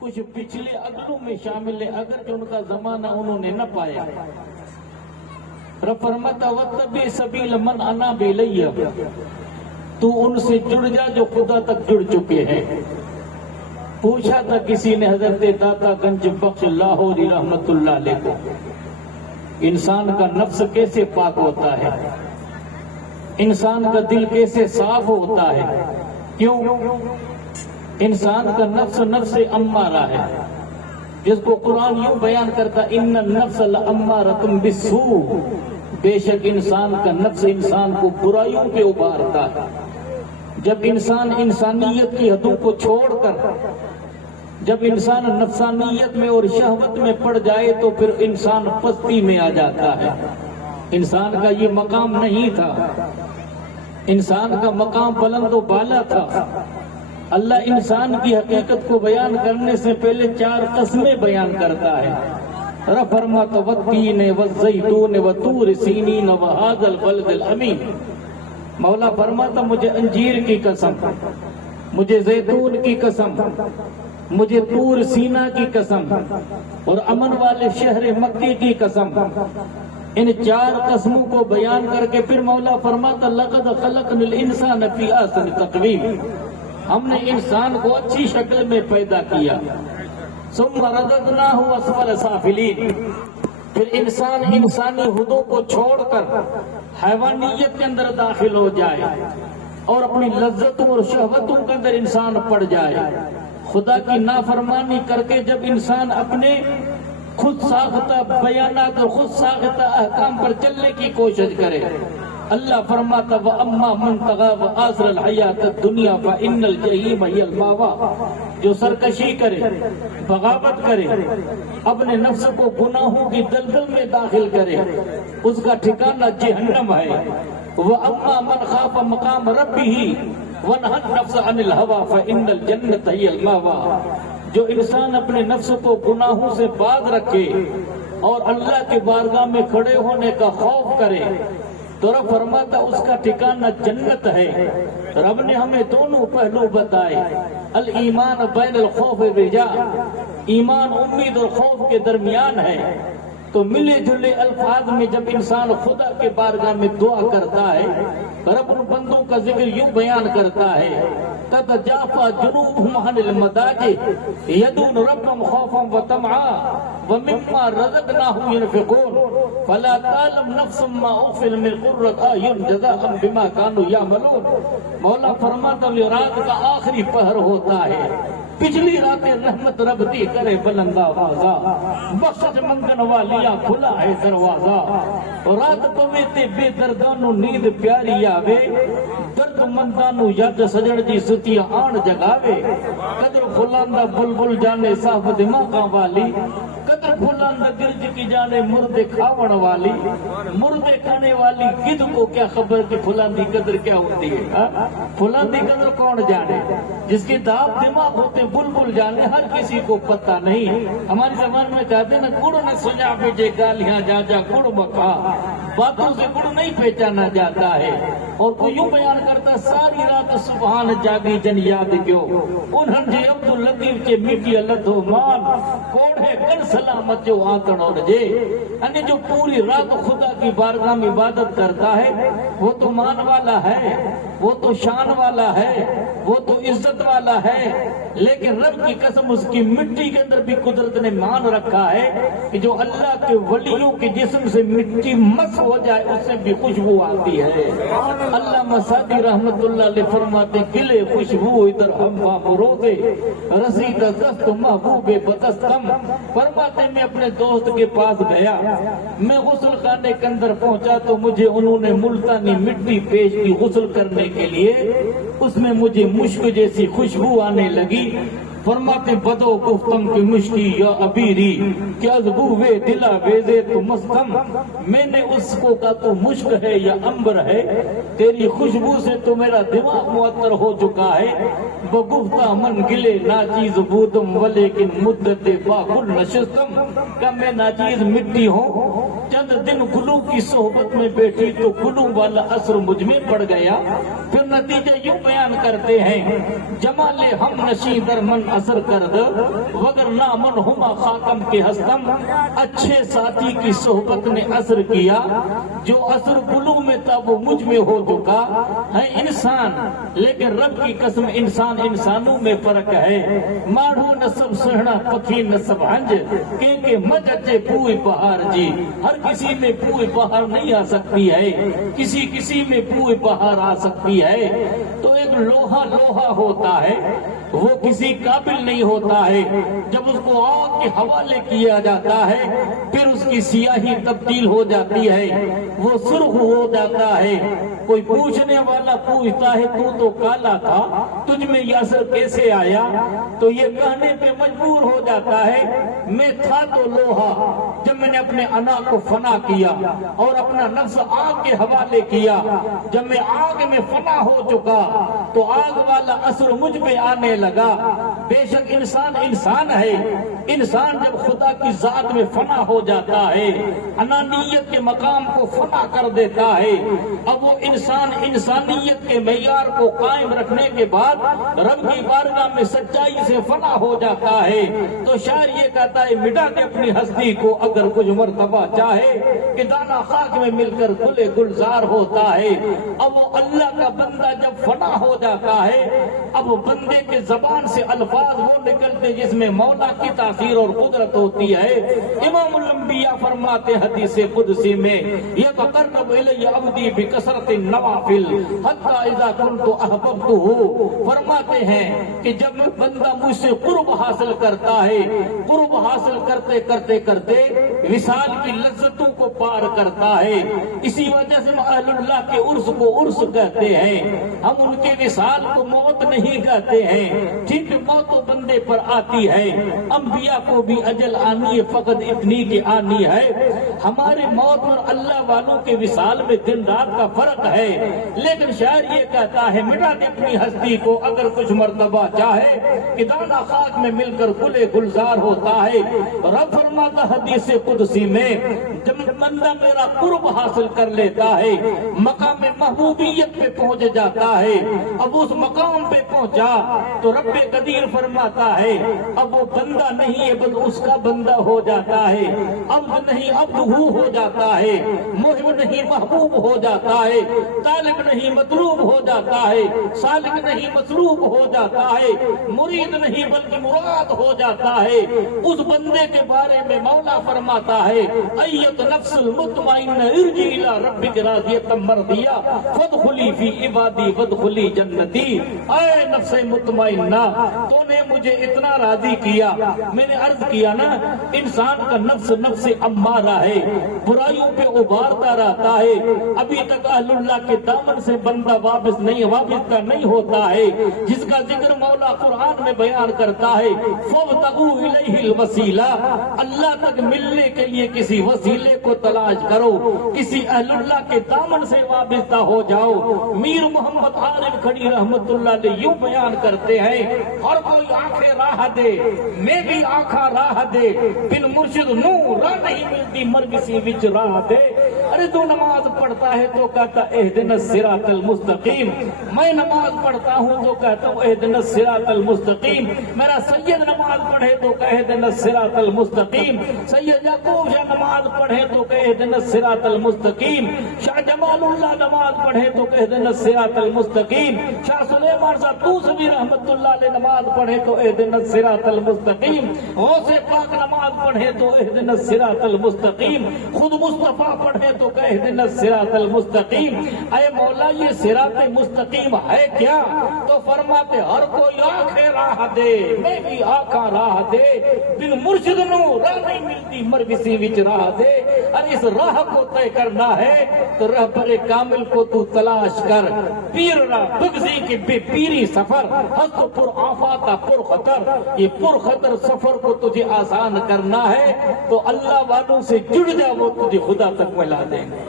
کچھ پچھلے عقلوں میں شامل ہے اگر جو ان کا زمانہ انہوں نے نہ پایا. رب فرماتا وَاتَّبِعْ سَبِيلَ مَنْ أَنَابَ إِلَيَّ، تو ان سے جڑ جا جو خدا تک جڑ چکے ہیں. پوچھا تھا کسی نے حضرت داتا گنج بخش لاہوری رحمت اللہ علیہ کو، انسان کا نفس کیسے پاک ہوتا ہے، انسان کا دل کیسے صاف ہوتا ہے؟ کیوں؟ انسان کا نفس نفس امارہ ہے، جس کو قرآن یوں بیان کرتا ان النفس لامارۃ بالسوء، بے شک انسان کا نفس انسان کو برائیوں پہ ابھارتا ہے. جب انسان انسانیت کی حدوں کو چھوڑ کر جب انسان نفسانیت میں اور شہوت میں پڑ جائے تو پھر انسان پستی میں آ جاتا ہے. انسان کا یہ مقام نہیں تھا، انسان کا مقام بلند و بالا تھا. اللہ انسان کی حقیقت کو بیان کرنے سے پہلے 4 قسمیں بیان کرتا ہے. رب فرماتا والتین والزیتون وطور سینین وہذا البلد الامین. مولا فرماتا مجھے انجیر کی قسم، مجھے زیتون کی قسم، مجھے طور سینا کی قسم اور امن والے شہر مکے کی قسم. ان 4 قسموں کو بیان کر کے پھر مولا فرماتا لقد خلقنا الانسان فی احسن تقویم، ہم نے انسان کو اچھی شکل میں پیدا کیا. ثم رددناہ اسفل سافلین، پھر انسان انسانی حدوں کو چھوڑ کر حیوانیت کے اندر داخل ہو جائے اور اپنی لذتوں اور شہوتوں کے اندر انسان پڑ جائے. خدا کی نافرمانی کر کے جب انسان اپنے خود ساختہ بیانات اور خود ساختہ احکام پر چلنے کی کوشش کرے، اللہ فرماتا وَأَمَّا مَنْ طَغَىٰ وَآثَرَ الْحَيَاةَ الدُّنْيَا فَإِنَّ الْجَحِيمَ هِيَ الْمَأْوَىٰ. جو سرکشی کرے، بغاوت کرے، اپنے نفس کو گناہوں کی دلدل میں داخل کرے، اس کا ٹھکانہ جہنم ہے. وَأَمَّا مَنْ خَافَ مَقَامَ رَبِّهِ وَنَهَى النَّفْسَ عَنِ الْهَوَىٰ فَإِنَّ الْجَنَّةَ هِيَ الْمَأْوَىٰ. جو انسان اپنے نفس کو گناہوں سے باز رکھے اور اللہ کے بارگاہ میں کھڑے ہونے کا خوف کرے تو رب فرماتا اس کا ٹھکانہ جنت ہے. رب نے ہمیں دونوں پہلو بتائے، الایمان بین الخوف والرجاء، ایمان امید اور خوف کے درمیان ہے. تو ملے جلے الفاظ میں جب انسان خدا کے بارگاہ میں دعا کرتا ہے، رب ان بندوں کا ذکر یوں بیان کرتا ہے تتجافى جنوبهم عن المضاجع يدعون ربهم خوفا وطمعا ومما رزقناهم ينفقون فلا تعلم نفس ما اخفي من قرة اعين جزاء بما كانوا يعملون. مولا فرماتا ہے رات کا آخری پہر ہوتا ہے، پچھلی راتیں رحمت رب دی کرے بلند آوازہ، بخشش منگن والیا کھلا ہے دروازہ. رات پویتے بے دردانو نیند پیاری آوے، درد مندانو یاد سجڑ جی ستیا آن جگاوے. قدر کھلاندہ بلبل جانے صاحب دماغاں والی، قدر کھلاندہ گرج کی جانے مردے کھاون والی. مردے کھانے والی گد کو کیا خبر کہ کھلاندی قدر کیا ہوتی ہے؟ کھلاندی قدر کون جانے؟ جس کی داپ دماغ ہوتے بلبل جانے، ہر کسی کو پتہ نہیں. ہماری زبان میں کہتے ہیں نا گڑ نے سجا بھیجے گالیاں جا جا گڑ بکا، باتوں سے گڑ نہیں پہچانا جاتا ہے. اور کوئی یوں بیان کرتا ساری رات سبحان جاگی جن یاد کیوں انہن جے عبداللطیف کے میٹی لدھو مان کوڑے کن سلامت جو آنکڑ اور جے. یعنی جو پوری رات خدا کی بارگاہ میں عبادت کرتا ہے وہ تو مان والا ہے، وہ تو شان والا ہے، وہ تو عزت والا ہے. لیکن رب کی قسم اس کی مٹی کے اندر بھی قدرت نے مان رکھا ہے کہ جو اللہ کے ولیوں کے جسم سے مٹی مس ہو جائے اس سے بھی خوشبو آتی ہے. اللہ مسادی رحمت اللہ علیہ فرماتے گلے خوشبو ادھر ہم روزے رسید دست محبوب بدستم. فرماتے میں اپنے دوست کے پاس گیا، میں غسل خانے کے اندر پہنچا تو مجھے انہوں نے ملتانی مٹی پیش کی غسل کرنے کے لیے. اس میں مجھے مشک جیسی خوشبو آنے لگی. فرماتے بدو گفتم کی مشکی یا ابیری کہ از بوے دلا ویزے تو مستم، میں نے اس کو کہا تو مشک ہے یا امبر ہے، تیری خوشبو سے تو میرا دماغ معطر ہو چکا ہے، بگفتہ من گلے ناچیز بودم ولیکن مدت باخل نشستم، کہ میں ناچیز مٹی ہوں، چند دن گلوں کی صحبت میں بیٹھی تو گلوں والا اثر مجھ میں پڑ گیا۔ پھر نتیجہ یوں بیان کرتے ہیں، جمال ہم نشیں در من اثر کرد وگر نامن ہما خاکم کے ہستم، اچھے ساتھی کی صحبت نے اثر کیا، جو اثر گلوں میں تھا وہ مجھ میں ہو چکا ہے۔ انسان لیکن رب کی قسم انسان انسانوں میں فرق ہے، ماڑو نصب سہنا پکھی نصب ہنج، کہ مج اچے پوئی بہار جی، ہر کسی میں پوئی بہار نہیں آ سکتی ہے، کسی میں پوئی بہار آ سکتی ہے۔ تو ایک لوہا ہوتا ہے، وہ کسی قابل نہیں ہوتا ہے، جب اس کو آگ کے حوالے کیا جاتا ہے پھر اس کی سیاہی تبدیل ہو جاتی ہے، وہ سرخ ہو جاتا ہے۔ کوئی پوچھنے والا پوچھتا ہے تو کالا تھا، تجھ میں یہ اثر کیسے آیا؟ تو یہ کہنے پہ مجبور ہو جاتا ہے میں تھا تو لوہا، جب میں نے اپنے انا کو فنا کیا اور اپنا نفس آگ کے حوالے کیا، جب میں آگ میں فنا ہو چکا تو آگ والا اثر مجھ پہ آنے لگا۔ بے شک انسان ہے، انسان جب خدا کی ذات میں فنا ہو جاتا ہے، انانیت کے مقام کو فنا کر دیتا ہے، اب وہ انسان انسانیت کے معیار کو قائم رکھنے کے بعد رب کی بارگاہ میں سچائی سے فنا ہو جاتا ہے۔ تو شاعر یہ کہتا ہے مٹا دے اپنی ہستی کو اگر کچھ مرتبہ چاہے، کہ دانا خاک میں مل کر گلے گلزار ہوتا ہے۔ اب وہ اللہ کا بندہ جب فنا ہو جاتا ہے، اب بندے کے زبان سے الفاظ وہ نکلتے جس میں مولا کی تاثیر اور قدرت ہوتی ہے۔ امام الانبیاء فرماتے حدیث قدسی میں، یتقرب الی عبدی بکثرت النوافل حتی اذا کنت احببتہ، فرماتے ہیں کہ جب بندہ مجھ سے قرب حاصل کرتا ہے، قرب حاصل کرتے کرتے کرتے وصال کی لذتوں کو پار کرتا ہے۔ اسی وجہ سے اہل اللہ کے عرس کو عرس کہتے ہیں، ہم ان کے وصال کو موت نہیں کہتے ہیں۔ ٹھیک موت تو بندے پر آتی ہے، انبیاء کو بھی اجل آنی ہے، فقط اتنی کی آنی ہے۔ ہمارے موت اور اللہ والوں کے وصال میں دن رات کا فرق ہے، لیکن شاعر یہ کہتا ہے مٹا دے اپنی ہستی کو اگر کچھ مرتبہ چاہے، کہ دانا خاک میں مل کر گلے گلزار ہوتا ہے۔ رب فرماتا حدیث قدسی میں، جب بندہ میرا قرب حاصل کر لیتا ہے، مقام محبوبیت پہ پہنچ جاتا ہے، اب اس مقام پہ پہنچا تو رب قدیر فرماتا ہے اب وہ بندہ نہیں ہے بل اس کا بندہ ہو جاتا ہے، عبد نہیں عبد ہو جاتا ہے، محب نہیں محبوب ہو جاتا ہے، طالب نہیں مطلوب ہو جاتا ہے، سالک نہیں مطلوب ہو جاتا ہے، مرید نہیں بلکہ مراد ہو جاتا ہے۔ اس بندے کے بارے میں مولا فرماتا ہے ایت نفس المطمئنہ ارجعی الی ربک راضیۃ مرضیہ فادخلی فی عبادی وادخلی جنتی۔ اے نفس مطمئنہ، تو نے مجھے اتنا راضی کیا، میں نے عرض کیا نا انسان کا نفس نفس امارہ ہے، برائیوں پہ ابھارتا رہتا ہے، ابھی تک اہل اللہ کے دامن سے بندہ وابستہ نہیں ہوتا ہے، جس کا ذکر مولا قرآن میں بیان کرتا ہے فَابْتَغُوا إِلَيْهِ الْوَسِيلَةَ، اللہ تک ملنے کے لیے کسی وسیلے کو تلاش کرو، کسی اہل اللہ کے دامن سے وابستہ ہو جاؤ۔ میر محمد عارف کھڑی رحمت اللہ علیہ یوں بیان کرتے ہیں، اور کوئی آنکھیں راہ دے میں بھی آنکھاں راہ دے، بن مرشد نو راہ نہیں ملتی مرگ سی وچ راہ دے۔ ارے تو نماز پڑھتا ہے تو کہتا اہدنا الصراط المستقیم، میں نماز پڑھتا ہوں تو کہتا ہوں اہدنا الصراط المستقیم، میرا سید نماز پڑھے تو کہ اہدنا الصراط المستقیم، سید یعقوب شاہ نماز پڑھے تو کہ اہدنا الصراط المستقیم، شاہ جمال اللہ نماز پڑھے تو کہ اہدنا الصراط المستقیم، شاہ سلیمان صاحب توسوی رحمت اللہ علیہ نماز پڑھے تو اہدنا الصراط المستقیم، غوث پاک نماز پڑھے تو اہدنا الصراط المستقیم، خود مصطفیٰ پڑھے تو کہ اہدنا الصراط المستقیم۔ اے مولا یہ صراط مستقیم ہے کیا؟ تو فرماتے ہر کوئی آنکھیں راہ دے، میں بھی آنکھاں راہ دے، بن مرشد نو راہ نہیں ملتی مر کسی وچ راہ دے۔ اور اس راہ کو طے کرنا ہے تو رہبر کامل کو تو تلاش کر، پیر راہ بگزی کے بے پیری سفر، ہست پر آفات پر خطر، یہ پر خطر سفر کو تجھے آسان کرنا ہے تو اللہ والوں سے جڑ جا، وہ تجھے خدا تک ملا دیں گے۔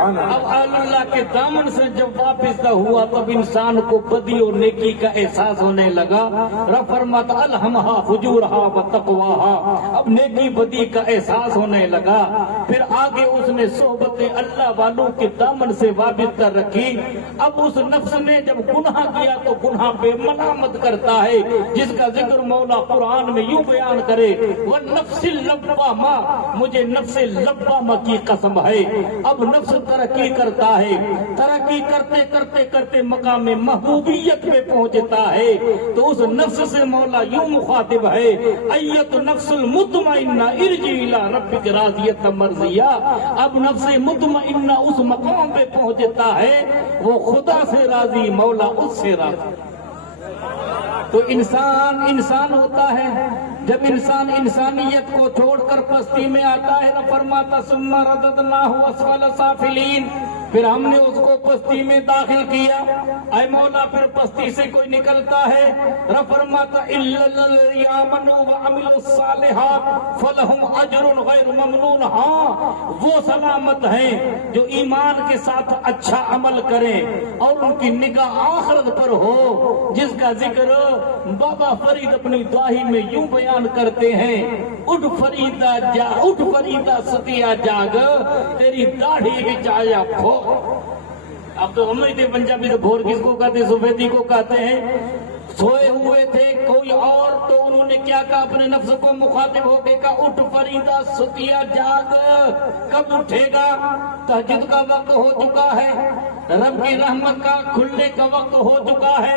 اب اللہ کے دامن سے جب واپس ہوا تب انسان کو بدی اور نیکی کا احساس ہونے لگا۔ رب فرماتا الہمہا فجورہا و تقواہا، اب نیکی بدی کا احساس ہونے لگا۔ پھر آگے اس نے صحبت اللہ والوں کے دامن سے وابستہ کر رکھی۔ اب اس نفس نے جب گناہ کیا تو گناہ پہ ملامت کرتا ہے، جس کا ذکر مولا قرآن میں یوں بیان کرے وَالنَّفْسِ اللَّوَّامَةِ، مجھے نفس لوامہ کی قسم ہے۔ اب نفس ترقی کرتا ہے، ترقی کرتے کرتے کرتے مقام محبوبیت پہ پہنچتا ہے تو اس نفس سے مولا یوں مخاطب ہے ایت نفس المطمئنہ ارجعی الی ربک راضیۃ مرضیہ۔ اب نفس مطمئنہ اس مقام پہ پہنچتا ہے وہ خدا سے راضی، مولا اس سے راضی۔ تو انسان ہوتا ہے جب انسان انسانیت کو چھوڑ کر پستی میں آتا ہے، رب فرماتا ثم رددناہ اسفل سافلین، پھر ہم نے اس کو پستی میں داخل کیا۔ اے مولا پھر پستی سے کوئی نکلتا ہے، رب فرماتا الا الذین آمنوا وعملوا الصالحات فلہم اجر غیر ممنون، ہاں وہ سلامت ہیں جو ایمان کے ساتھ اچھا عمل کریں اور ان کی نگاہ آخرت پر ہو، جس کا ذکر بابا فرید اپنی دعائی میں یوں بیان کرتے ہیں اٹھ فریدہ جا، اٹھ فریدہ ستیا جاگ، تیری داڑھی وچ آیا پھو۔ اب تو ہم تھے پنجابی تو بھور کس کو کہتے، سفیدی کو کہتے ہیں۔ سوئے ہوئے تھے کوئی اور تو انہوں نے کیا کہا، اپنے نفس کو مخاطب ہو کے کہا اٹھ فریدہ ستیا جاگ، کب اٹھے گا؟ تہجد کا وقت ہو چکا ہے، رب کی رحمت کا کھلنے کا وقت ہو چکا ہے۔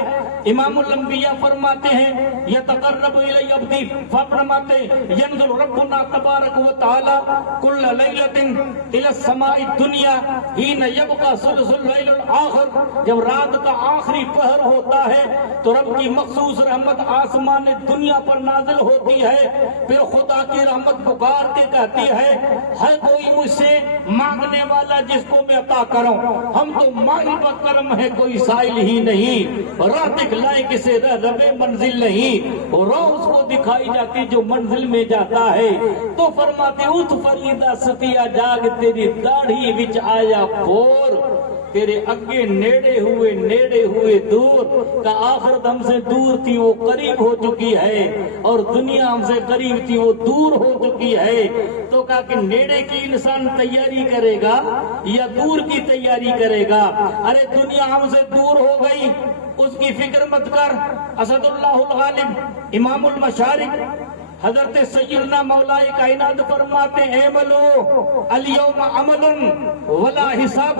امام الانبیاء فرماتے ہیں یتقرب الی عبدی، فرماتے ینزل ربنا تبارک و تعالی کل لیلۃ الی السماء الدنیا حین یبقى ثلث اللیل الاخر، جب رات کا آخری پہر ہوتا ہے تو رب کی مخصوص رحمت آسمان دنیا پر نازل ہوتی ہے۔ پھر خدا کی رحمت پکار کے کہتی ہے کوئی مجھ سے مانگنے والا جس کو میں عطا کروں؟ ہم تو مائی بکرم ہے کوئی سائل ہی نہیں، راہ دکھلائے کسے رب منزل نہیں، راہ اس کو دکھائی جاتی جو منزل میں جاتا ہے۔ تو فرماتے اٹھ فریدہ ستیا جاگ، تیری داڑھی وچ آیا پور، تیرے اگے نیڑے ہوئے دور کا آخرت ہم سے دور تھی وہ قریب ہو چکی ہے، اور دنیا ہم سے قریب تھی وہ دور ہو چکی ہے۔ تو کہا کہ نیڑے کی انسان تیاری کرے گا یا دور کی تیاری کرے گا؟ ارے دنیا ہم سے دور ہو گئی اس کی فکر مت کر۔ اسد اللہ الغالب امام المشارق حضرت سیدنا مولا کائنات فرماتے اعملوا اليوم عمل ولا حساب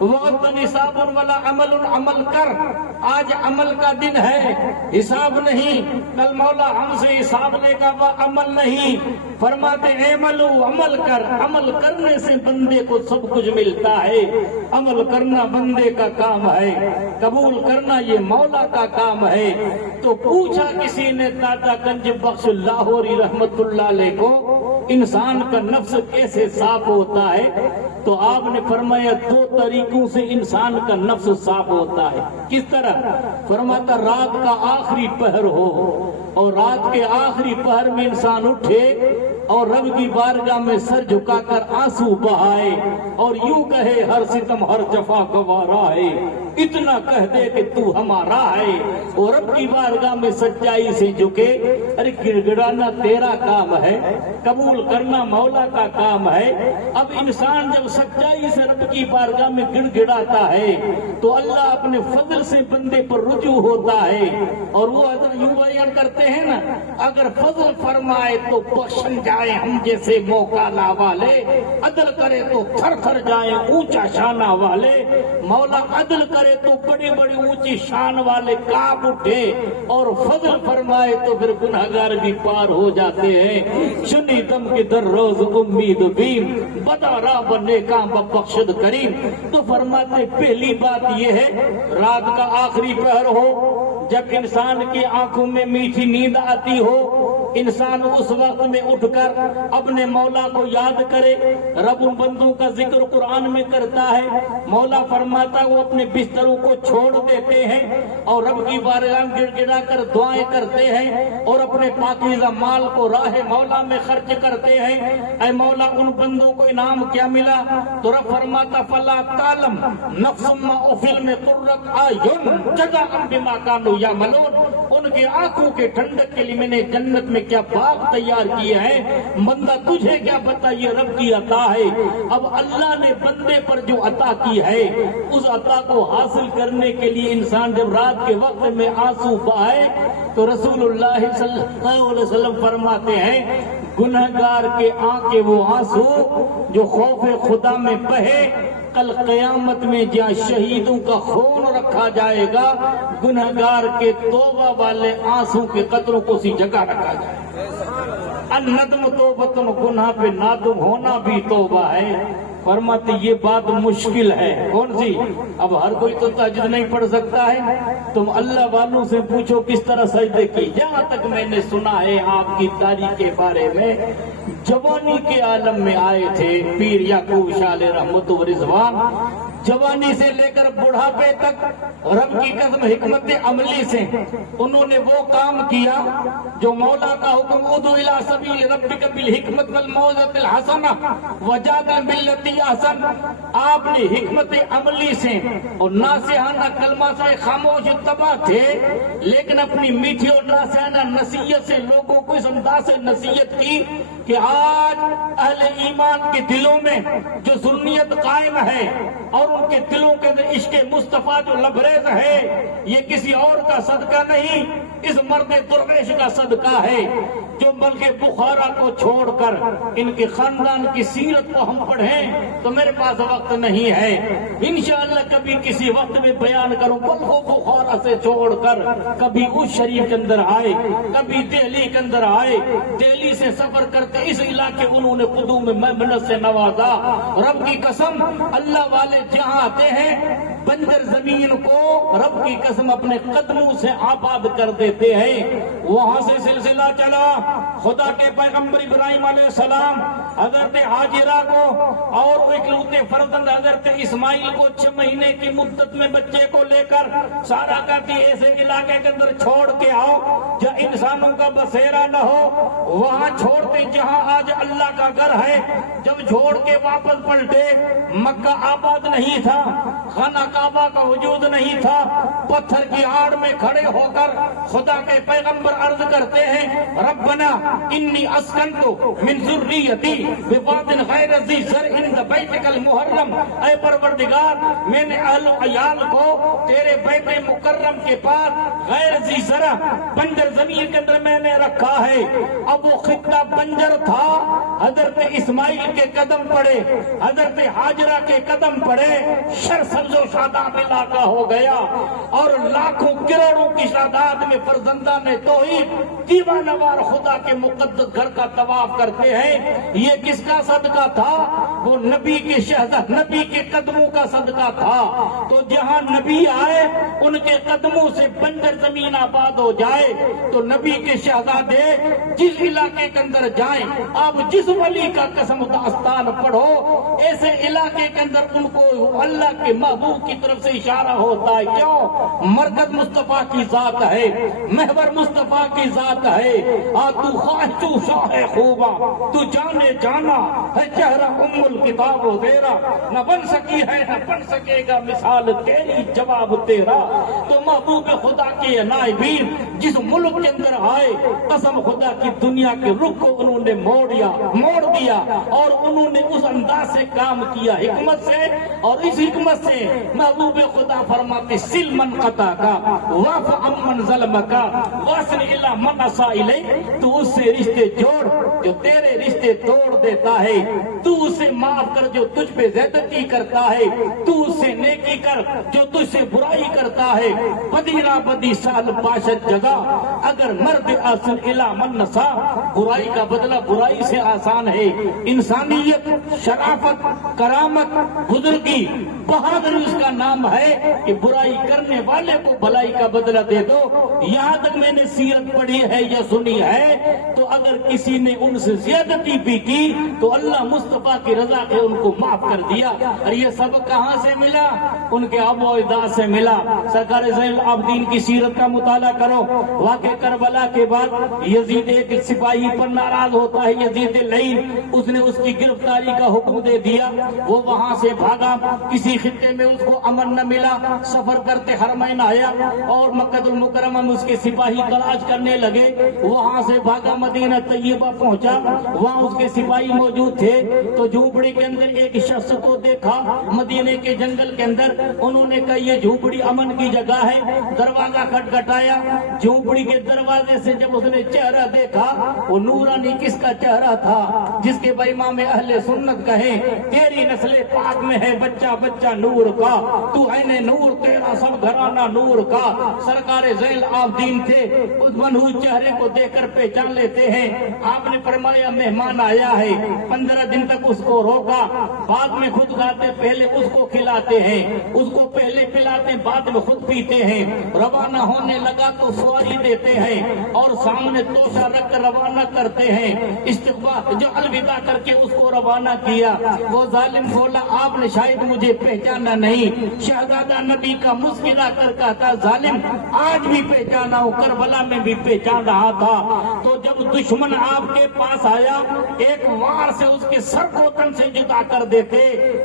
وغدا حساب ولا عمل، عمل کر، آج عمل کا دن ہے، حساب نہیں۔ کل مولا ہم سے حساب لے گا، وہ عمل نہیں۔ فرماتے اعملوا، عمل کر، عمل کرنے سے بندے کو سب کچھ ملتا ہے۔ عمل کرنا بندے کا کام ہے، قبول کرنا یہ مولا کا کام ہے۔ تو پوچھا کسی نے دادا گنج بخش لاہوری رحمت اللہ علیہ کو انسان کا نفس کیسے صاف ہوتا ہے، تو آپ نے فرمایا دو طریقوں سے انسان کا نفس صاف ہوتا ہے۔ کس طرح؟ فرماتا رات کا آخری پہر ہو اور رات کے آخری پہر میں انسان اٹھے اور رب کی بارگاہ میں سر جھکا کر آنسو بہائے اور یوں کہے ہر ستم ہر جفا گوارا ہے، اتنا کہہ دے کہ تو ہمارا ہے، اور رب کی بارگاہ میں سچائی سے جھکے۔ ارے گڑ گڑانا تیرا کام ہے، قبول کرنا مولا کا کام ہے۔ اب انسان جب سچائی سے رب کی بارگاہ میں گڑ گڑاتا ہے تو اللہ اپنے فضل سے بندے پر رجوع ہوتا ہے، اور وہ حضرت یوں بیان کرتے ہیں نا اگر فضل فرمائے تو بخشن جائے ہم جیسے موکالا والے، عدل کرے تو تھر تھر جائے اونچا شانہ والے۔ مولا عدل کرے کرے تو بڑی بڑی اونچی شان والے کانپ اٹھے اور فضل فرمائے تو پھر گنہگار بھی پار ہو جاتے ہیں. شنی دم کے در روز امید بیم بدا راہ بنے کام بخشد کریم. تو فرماتے پہلی بات یہ ہے رات کا آخری پہر ہو جب انسان کی آنکھوں میں میٹھی نیند آتی ہو, انسان اس وقت میں اٹھ کر اپنے مولا کو یاد کرے. رب ان بندوں کا ذکر قرآن میں کرتا ہے. مولا فرماتا وہ اپنے بستروں کو چھوڑ دیتے ہیں اور رب کی بارگاہ میں گڑ گڑا کر دعائیں کرتے ہیں اور اپنے پاکیزہ مال کو راہ مولا میں خرچ کرتے ہیں. اے مولا ان بندوں کو انعام کیا ملا؟ تو رب فرماتا فلا تعلم نفس ما اخفي من قرۃ اعین جزاء بما كانوا يعملون. ان کی آنکھوں کے ٹھنڈک کے لیے میں نے جنت میں کیا باغ تیار کیے ہیں. بندہ تجھے کیا پتا یہ رب کی عطا ہے. اب اللہ نے بندے پر جو عطا کی ہے اس عطا کو حاصل کرنے کے لیے انسان جب رات کے وقت میں آنسو بہائے تو رسول اللہ صلی اللہ علیہ وسلم فرماتے ہیں گنہگار کے آنکھیں وہ آنسو جو خوف خدا میں بہے کل قیامت میں جہاں شہیدوں کا خون رکھا جائے گا گنہگار کے توبہ والے آنسو کے قطروں کو اسی جگہ رکھا جائے گا. الندم توبتن, گناہ پہ نادم ہونا بھی توبہ ہے. فرماتے یہ بات مشکل ہے. کون سی؟ اب ہر کوئی تو تہجد نہیں پڑھ سکتا ہے. تم اللہ والوں سے پوچھو کس طرح سجدے کی. جہاں تک میں نے سنا ہے آپ کی تاریخ کے بارے میں جوانی کے عالم میں آئے تھے پیر یعقوب شاہ علیہ رحمت و رضوان. جوانی سے لے کر بڑھاپے تک رب کی قسم حکمت عملی سے انہوں نے وہ کام کیا جو مولا کا حکم ادعو الی سبیل ربک بالحکمت والموعظۃ الحسنہ وجادل باللتی احسن. آپ نے حکمت عملی سے اور ناصحانہ کلمہ سے خاموش تباہ تھے لیکن اپنی میٹھی اور ناصحانہ نصیحت سے لوگوں کو اس انداز سے نصیحت کی کہ آج اہل ایمان کے دلوں میں جو سنیت قائم ہے اور ان کے دلوں کے اندر عشق مصطفیٰ جو لبریز ہے یہ کسی اور کا صدقہ نہیں, اس مرد درویش کا صدقہ ہے جو بلکہ بخارا کو چھوڑ کر ان کے خاندان کی سیرت کو ہم پڑھیں تو میرے پاس وقت نہیں ہے. انشاءاللہ کبھی کسی وقت میں بیان کروں. بلکہ بخارا سے چھوڑ کر کبھی اس شریف کے اندر آئے, کبھی دہلی کے اندر آئے, دہلی سے سفر کرتے اس علاقے انہوں نے قدوم محنت سے نوازا. رب کی قسم اللہ والے جہاں آتے ہیں بنجر زمین کو رب کی قسم اپنے قدموں سے آباد کر دیتے ہیں. وہاں سے سلسلہ چلا. خدا کے پیغمبر ابراہیم علیہ السلام حضرت حاجرہ کو اور اکلوتے فرزند حضرت اسماعیل کو 6 مہینے کی مدت میں بچے کو لے کر سارا کہتی ایسے علاقے کے اندر چھوڑ کے آؤ جہاں انسانوں کا بسیرا نہ ہو. وہاں چھوڑتے جہاں آج اللہ کا گھر ہے. جب چھوڑ کے واپس پلٹے مکہ آباد نہیں تھا, خانہ کعبہ کا وجود نہیں تھا. پتھر کی آڑ میں کھڑے ہو کر خدا کے پیغمبر عرض کرتے ہیں ربنا انی اسکنت من ذریتی بواد غیر ذی زرع عند بیتک المحرم. اے پروردگار میں نے اہل و عیال کو تیرے بیت مکرم کے پاس غیر ذی زرع بنجر زمین کے اندر میں نے رکھا ہے. اب وہ خطہ بنجر تھا. حضرت اسماعیل کے قدم پڑے, حضرت حاجرہ کے قدم پڑے, سرسبز و شاداب علاقہ ہو گیا اور لاکھوں کروڑوں کی تعداد میں فرزندان توحید دیوانہ وار خدا کے مقدس گھر کا طواف کرتے ہیں. یہ کس کا صدقہ تھا؟ وہ نبی کے شہزاد نبی کے قدموں کا صدقہ تھا. تو جہاں نبی آئے ان کے قدموں سے بنجر زمین آباد ہو جائے. تو نبی کے شہزادے جس علاقے کے اندر جائیں آپ جس ولی کا قسم داستان پڑھو ایسے علاقے کے اندر ان کو اللہ کے محبوب کی طرف سے اشارہ ہوتا ہے. کیوں؟ مرکز مصطفیٰ کی ذات ہے, محور مصطفیٰ کی ذات ہے. تو خواہش تو شاہ خوبا تو جانے جانا ہے چہرہ ام الکتاب و زیرا. نہ بن سکی ہے نہ بن سکے گا مثال تیری جواب تیرا. تو محبوب خدا کے نائبین جس ملک کے اندر آئے قسم خدا کی دنیا کے رخ کو انہوں نے موڑ دیا اور انہوں نے اس انداز سے کام کیا حکمت سے، اور اس حکمت سے محبوب خدا فرماتے سل من قطع کا واف امن ظلم کا واسن الی من اساء الیک، تو اس سے رشتے جوڑ جو تیرے رشتے توڑ دیتا ہے، تو اسے معاف کر جو تجھ پہ زیادتی کرتا ہے، تو اسے نیکی کر جو تجھ سے برائی کرتا ہے، بدی را بدی سال پاشد جگہ اگر مرد آسن الی من نسا، برائی کا بدلہ برائی سے آسان ہے۔ انسانیت، شرافت، کرامت، بزرگی، بہادری اس کا نام ہے کہ برائی کرنے والے کو بھلائی کا بدلہ دے دو۔ یہاں تک میں نے سیرت پڑھی ہے یا سنی ہے تو اگر کسی نے ان سے زیادتی بھی کی تو اللہ مصطفیٰ کی رضا کے ان کو معاف کر دیا۔ اور یہ سب کہاں سے ملا؟ ان کے آبا و اجداد سے ملا۔ سرکار زین العابدین کی سیرت کا مطالعہ کرو۔ واقع کربلا کے بعد یزید ایک سپاہی پر ناراض ہوتا ہے، یزید لعین، اس نے اس کی گرفتاری کا حکم دے دیا۔ وہ وہاں سے بھاگا، کسی خطے میں اس کو امن نہ ملا، سفر کرتے حرمین آیا اور مکہ المکرمہ میں اس کے سپاہی تلاش کرنے لگے۔ وہاں سے بھاگا مدینہ طیبہ پہنچا، وہاں اس کے سپاہی موجود تھے تو جھونپڑی کے اندر ایک شخص کو دیکھا مدینے کے جنگل کے اندر۔ انہوں نے کہا یہ جھونپڑی امن کی جگہ ہے، دروازہ کھٹکھٹایا۔ جھونپڑی کے دروازے سے جب اس نے چہرہ دیکھا، وہ نورانی کس کا چہرہ تھا جس کے امام اہل سنت کہیں تیری نسل پاک میں ہے بچہ بچہ نور کا، تو ہے نور تیرا سب گھرانہ نور کا۔ سرکار ذیل العابدین تھے، اس منحوس چہرے کو دیکھ کر پہچان لیتے ہیں۔ آپ نے فرمایا مہمان آیا ہے، 15 دن تک اس کو روکا، بعد میں خود کھاتے پہلے اس کو کھلاتے ہیں، اس کو پہلے پلاتے ہیں بعد میں خود پیتے ہیں۔ روانہ ہونے لگا تو سواری دیتے ہیں اور سامنے توشہ رکھ کر روانہ کرتے ہیں۔ استقبال جو الوداع کر کے اس کو روانہ کیا، وہ ظالم بولا آپ نے شاید مجھے پہچانا نہیں۔ شہزادہ نبی کا مسکرا کر کہتا ظالم آج بھی پہچانا ہوں، کربلا میں بھی پہچان رہا تھا۔ تو جب دشمن آپ کے پاس آیا ایک وار سے اس کے سر کو تن سے جدا کر دیتے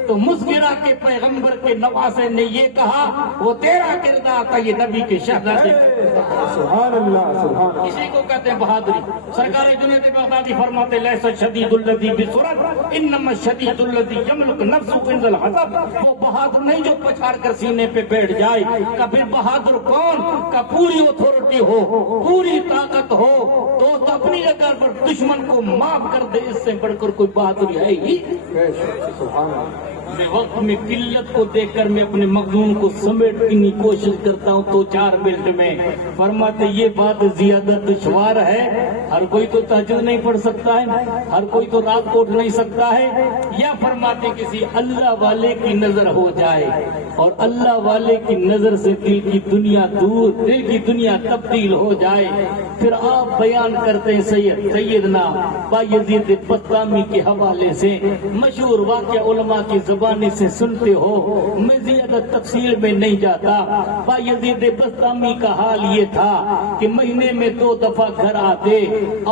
تو مسکرا کے پیغمبر کے نواسے نے یہ کہا وہ تیرا کردار تھا، یہ نبی کے شہزادے۔ سبحان اللہ سبحان اللہ۔ اسی کو کہتے ہیں بہادری۔ سرکار جنید بغدادی فرماتے لیس شدید الذی بسرعت انما شدید الذی یملک نفسه عند الحسب، وہ بہادر نہیں جو پچھاڑ کر سینے پہ بیٹھ جائے۔ کہ پھر بہادر کون؟ کہ پوری اتھارٹی ہو، پوری طاقت ہو تو اپنی جگہ پر دشمن کو معاف کر دے، اس سے بڑھ کر کوئی بہادری ہے ہی؟ سبحان اللہ۔ میں وقت میں قلت کو دیکھ کر میں اپنے مخزون کو سمیٹنے کی کوشش کرتا ہوں تو 4 منٹ میں فرماتے یہ بات زیادہ دشوار ہے، ہر کوئی تو تہجد نہیں پڑھ سکتا ہے، ہر کوئی تو رات کو اٹھ نہیں سکتا ہے، یا فرماتے کسی اللہ والے کی نظر ہو جائے اور اللہ والے کی نظر سے دل کی دنیا دور، دل کی دنیا تبدیل ہو جائے۔ پھر آپ بیان کرتے ہیں سیدنا بایزید بسطامی کے حوالے سے مشہور واقعہ علماء کی زبانی سے سنتے ہو، میں زیادہ تفصیل میں نہیں جاتا۔ بایزید بسطامی کا حال یہ تھا کہ مہینے میں 2 دفعہ گھر آتے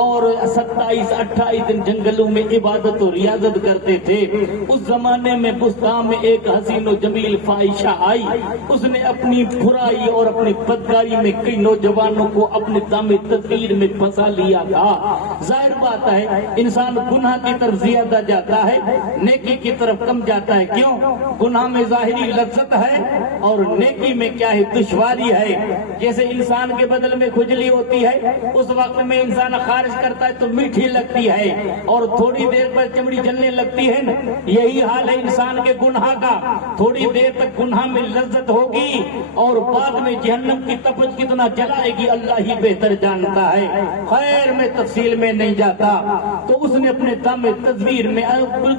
اور 27-28 دن جنگلوں میں عبادت و ریاضت کرتے تھے۔ اس زمانے میں بستان میں ایک حسین و جمیل فاحشہ آئی، اس نے اپنی برائی اور اپنی بدکاری میں کئی نوجوانوں کو اپنے دام تدبیر میں پھنسا لیا تھا۔ ظاہر بات ہے انسان گناہ کی طرف زیادہ جاتا ہے، نیکی کی طرف کم جاتا ہے۔ کیوں؟ گناہ میں ظاہری لذت ہے اور نیکی میں کیا ہے؟ دشواری ہے۔ جیسے انسان کے بدن میں کھجلی ہوتی ہے، اس وقت میں انسان خارج کرتا ہے تو میٹھی لگتی ہے اور تھوڑی دیر پر چمڑی جلنے لگتی ہے نا، یہی حال ہے انسان کے گناہ کا۔ تھوڑی دیر تک گناہ میں لذت ہوگی اور بعد میں جہنم کی تپش کتنا جلائے گی اللہ ہی بہتر جانتا ہے۔ خیر میں تفصیل میں نہیں جاتا۔ تو اس نے اپنے دم تدبیر میں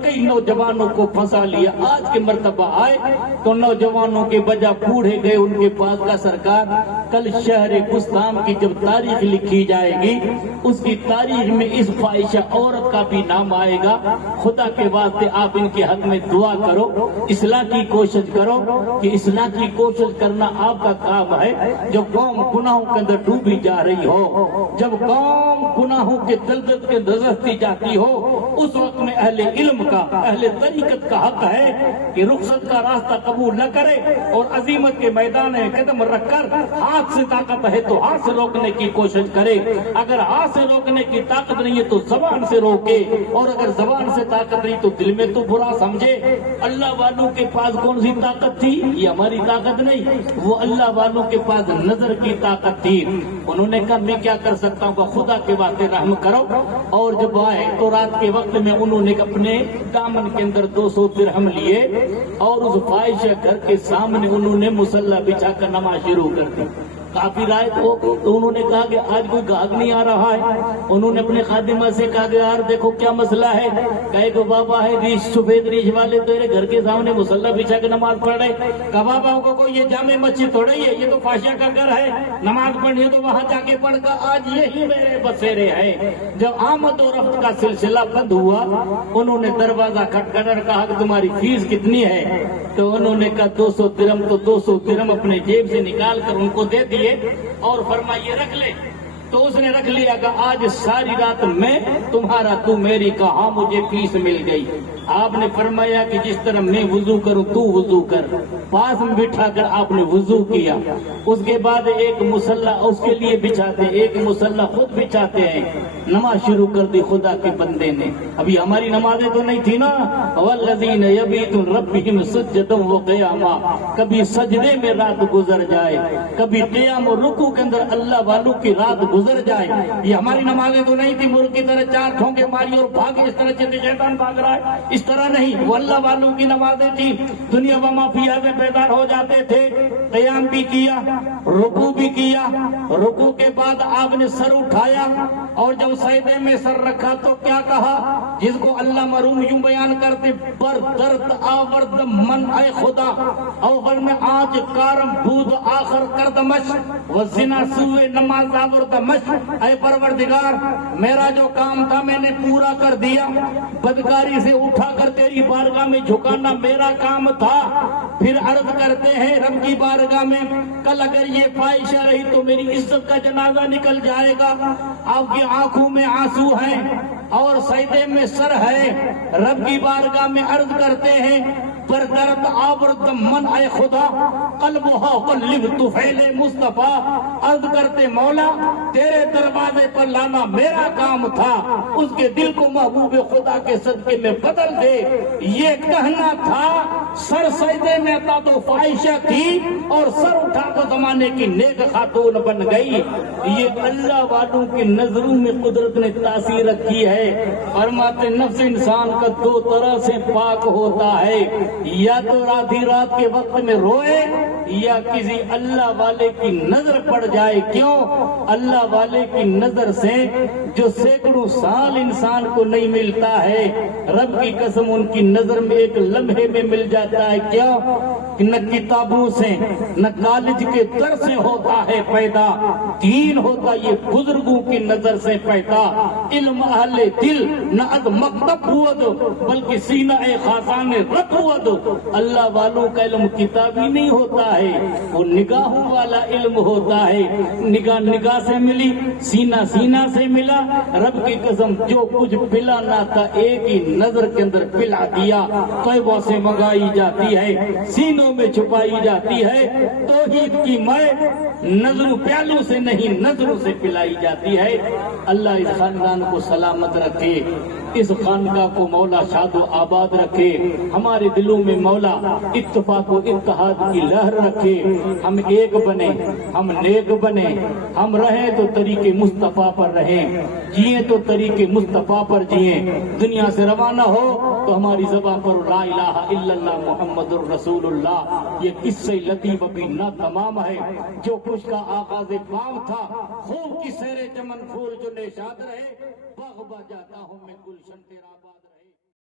کئی نوجوانوں کو پھنسا لیا۔ آج کے مرتبہ آئے تو نوجوانوں کے بجا بوڑھے گئے ان کے پاس کا سرکار کل شہر بستان کی جب تاریخ لکھی جائے گی اس کی تاریخ میں اس فاحشہ عورت کا بھی نام آئے گا، خدا کے واسطے آپ ان کے حق میں دعا کرو، اصلاح کی کوشش کرو کہ اصلاح کی کوشش کرنا آپ کا کام ہے۔ جب قوم گناہوں کے اندر ڈوبی جا رہی ہو، جب قوم گناہوں کے دلدل کے دھستی جاتی ہو، اس وقت میں اہل علم کا اہل طریقت کا حق ہے کہ رخصت کا راستہ قبول نہ کرے اور عزیمت کے میدان میں قدم رکھ کر ہاتھ سے طاقت ہے تو ہاتھ سے روکنے کی کوشش کرے، اگر ہاتھ سے روکنے کی طاقت نہیں ہے تو زبان سے روکے، اور اگر زبان سے طاقت نہیں تو دل میں تو برا سمجھے۔ اللہ والوں کے پاس کون سی طاقت تھی؟ یہ ہماری طاقت نہیں، وہ اللہ والوں کے پاس نظر کی طاقت تھی۔ انہوں نے کہا میں کیا کر سکتا ہوں، خدا کے واسطے رحم کرو۔ اور جب آئے تو رات کے وقت میں انہوں نے اپنے دامن کے اندر 200 درہم لیے اور اس فاحشہ گھر کے سامنے انہوں نے مصلی بچھا کر نماز شروع کر دی۔ کافی رات ہو گئی تو انہوں نے کہا کہ آج کوئی گاہک نہیں آ رہا ہے۔ انہوں نے اپنے خادمہ سے کہا کہ یار دیکھو کیا مسئلہ ہے، کہے کہ بابا ہے ریش سفید ریش والے تیرے گھر کے سامنے مصلی بچھا کے نماز پڑھ رہے۔ کہا بابا کو یہ جامع مسجد تھوڑی ہے، یہ تو فاحشہ کا گھر ہے، نماز پڑھنی ہے تو وہاں جا کے پڑھ کر آج یہی میرے بسیرے ہیں۔ جب آمد و رفت کا سلسلہ بند ہوا انہوں نے دروازہ کھٹکھٹا اور کہا کہ تمہاری فیس کتنی ہے؟ تو انہوں نے کہا 200 درہم۔ تو 200 درہم اپنے جیب سے نکال کر ان کو دے دیے اور فرمایا یہ رکھ لے۔ تو اس نے رکھ لیا کہ آج ساری رات میں تمہارا تو میری، کہا مجھے فیس مل گئی۔ آپ نے فرمایا کہ جس طرح میں وضو کروں تو وضو کر، پاس میں بٹھا کر آپ نے وضو کیا۔ اس کے بعد ایک مصلی اس کے لیے بچھاتے، ایک مصلی خود بچھاتے ہیں، نماز شروع کر دی خدا کے بندے نے۔ ابھی ہماری نمازیں تو نہیں تھی نا، والذین یبیتون ربہم سجدا وقیاما، کبھی سجدے میں رات گزر جائے، کبھی قیام اور رکوع کے اندر اللہ والوں کی رات گزر جائے۔ یہ ہماری نمازیں تو نہیں تھی مرغ کی طرح 4 ٹھونکے ماری اور بھاگے، اس طرح جیسے شیطان بھاگ رہا ہے، اس طرح نہیں، وہ اللہ والوں کی نمازیں تھی۔ دنیا و ما فیہا سے بیدار ہو جاتے تھے، قیام بھی کیا، رکوع بھی کیا، رکوع کے بعد آپ نے سر اٹھایا اور جب سجدے میں سر رکھا تو کیا کہا، جس کو اللہ معروم یوں بیان کرتے، پر درد آورد من اے خدا، اول میں آج کارم بود آخر کردمش، وزنا سوئے نماز آوردمش، اے پروردگار میرا جو کام تھا میں نے پورا کر دیا، بدکاری سے اٹھا کر تیری بارگاہ میں جھکانا میرا کام تھا۔ پھر عرض کرتے ہیں رب کی بارگاہ میں کل اگر یہ فاحشہ رہی تو میری عزت کا جنازہ نکل جائے گا۔ آپ کی آنکھوں میں آنسو ہیں اور سجدے میں سر ہے، رب کی بارگاہ میں عرض کرتے ہیں پر درد آورد من اے خدا، قلبہ قلب طفیل مصطفیٰ، عرض کرتے مولا تیرے دروازے پر لانا میرا کام تھا، اس کے دل کو محبوب خدا کے صدقے میں بدل دے۔ یہ کہنا تھا سر سجدے میں تھا تو فاحشہ تھی اور سر اٹھا تو زمانے کی نیک خاتون بن گئی۔ یہ اللہ والوں کی نظروں میں قدرت نے تاثیر رکھی ہے۔ فرماتے نفس انسان کا 2 طرح سے پاک ہوتا ہے، یا تو آدھی رات کے وقت میں روئے یا کسی اللہ والے کی نظر پڑ جائے۔ کیوں؟ اللہ والے کی نظر سے جو سینکڑوں سال انسان کو نہیں ملتا ہے، رب کی قسم ان کی نظر میں ایک لمحے میں مل جاتا ہے۔ کیا؟ نہ کتابوں سے نہ کالج کے در سے ہوتا ہے پیدا، دین ہوتا یہ بزرگوں کی نظر سے پیدا۔ علم اہل دل نہ از مکتب ہود بلکہ سینہ خاصان رب ہود۔ اللہ والوں کا علم کتابی نہیں ہوتا ہے، وہ نگاہوں والا علم ہوتا ہے۔ نگاہ نگاہ سے ملی، سینہ سینہ سے ملا۔ رب کی قسم جو کچھ پلانا تھا ایک ہی نظر کے اندر پلا دیا۔ طیبہ سے منگائی جاتی ہے، سینوں میں چھپائی جاتی ہے۔ توحید کی مے نظروں پیالوں سے نہیں نظروں سے پلائی جاتی ہے۔ اللہ اس خاندان کو سلامت رکھے، اس خانقاہ کو مولا شاد و آباد رکھے، ہمارے دلوں میں مولا اتفاق و اتحاد کی لہر رکھے، ہم ایک بنے، ہم نیک بنے، ہم رہیں تو طریق مصطفیٰ پر رہیں، جئیں تو طریق مصطفیٰ پر جئیں۔ دنیا سے روانہ ہو تو ہماری زبان پر لا الہ الا اللہ محمد الرسول اللہ۔ یہ قصہ لطیف ابھی نہ تمام ہے، جو کچھ کا آغاز کام تھا، خوب کی سیر چمن پھول جو نشاد رہے، باغ با جاتا ہوں میں گلشن تیرا